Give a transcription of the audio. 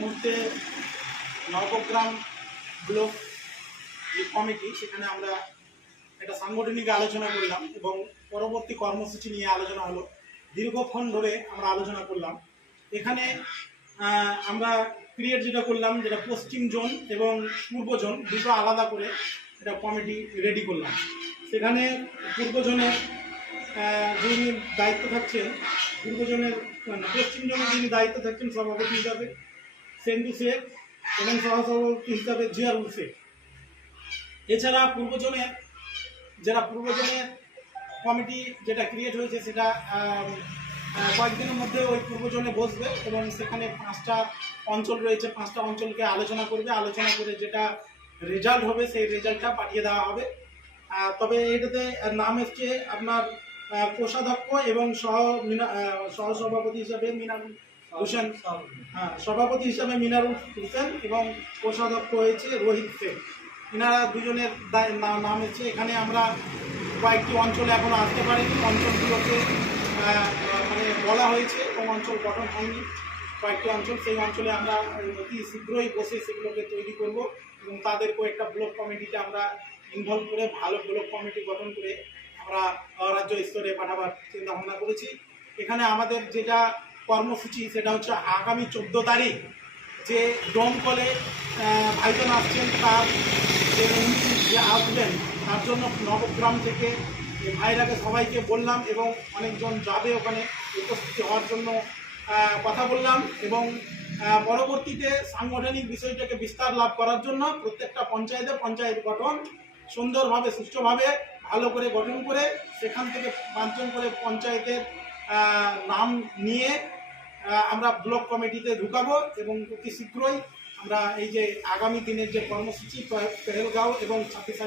মুহূর্তে নবগ্রাম ব্লক যে কমিটি সেখানে আমরা একটা সাংগঠনিক আলোচনা করলাম এবং পরবর্তী কর্মসূচি নিয়ে আলোচনা হলো। দীর্ঘক্ষণ ধরে আমরা আলোচনা করলাম। এখানে আমরা ক্রিয়েট যেটা করলাম, যেটা পশ্চিম জোন এবং পূর্ব জোন দুটো আলাদা করে একটা কমিটি রেডি করলাম। সেখানে পূর্ব জোনের যিনি দায়িত্ব থাকছেন, পূর্ব জোনের পশ্চিম জোনের যিনি দায়িত্ব থাকছেন সভাপতি হিসাবে সেন্টু শেখ এবং সহসভাপতি হিসাবে জিয়ারুল শেখ। এছাড়া পূর্ব জোনের কমিটি যেটা ক্রিয়েট হয়েছে সেটা কয়েকদিনের মধ্যে ওই পূর্ব জোনে বসবে এবং সেখানে 5টা অঞ্চল রয়েছে, 5টা অঞ্চলকে আলোচনা করে যেটা রেজাল্ট হবে সেই রেজাল্টটা পাঠিয়ে দেওয়া হবে। তবে এটাতে নাম এসছে আপনার কোষাধ্যক্ষ এবং সহসভাপতি হিসাবে মিনারুল হোসেন, সভাপতি হিসাবে মিনারুল হোসেন এবং কোষাধ্যক্ষ হয়েছে রোহিত শেখ। এনারা দুজনের নাম এসছে। এখানে আমরা কয়েকটি অঞ্চলে এখনো আসতে পারিনি, অঞ্চলগুলোকে মানে বলা হয়েছে এবং অঞ্চল গঠন হয়নি কয়েকটি অঞ্চল। সেই অঞ্চলে আমরা অতি শীঘ্রই বসে সেগুলোকে তৈরি করব এবং তাদেরকেও একটা ব্লক কমিটিতে আমরা ইনভলভ করে ভালো ব্লক কমিটি গঠন করে আমরা রাজ্য স্তরে পাঠাবার চিন্তা ভাবনা করেছি। এখানে আমাদের যেটা কর্মসূচি সেটা হচ্ছে আগামী 14 তারিখ যে ডোমকলে ভাইজান আসছেন, তার যে আসবেন তার জন্য নবগ্রাম থেকে ভাইরাকে সবাইকে বললাম এবং অনেকজন যাবে ওখানে উপস্থিত হওয়ার জন্য কথা বললাম এবং পরবর্তীতে সাংগঠনিক বিষয়টাকে বিস্তার লাভ করার জন্য প্রত্যেকটা পঞ্চায়েত গঠন সুন্দরভাবে সুষ্ঠুভাবে ভালো করে গঠন করে সেখান থেকে 5 জন করে পঞ্চায়েতের নাম নিয়ে আমরা ব্লক কমিটিতে ঢুকাবো এবং অতি শীঘ্রই আমরা এই যে আগামী দিনের যে কর্মসূচি পেহেলগাঁও এবং 26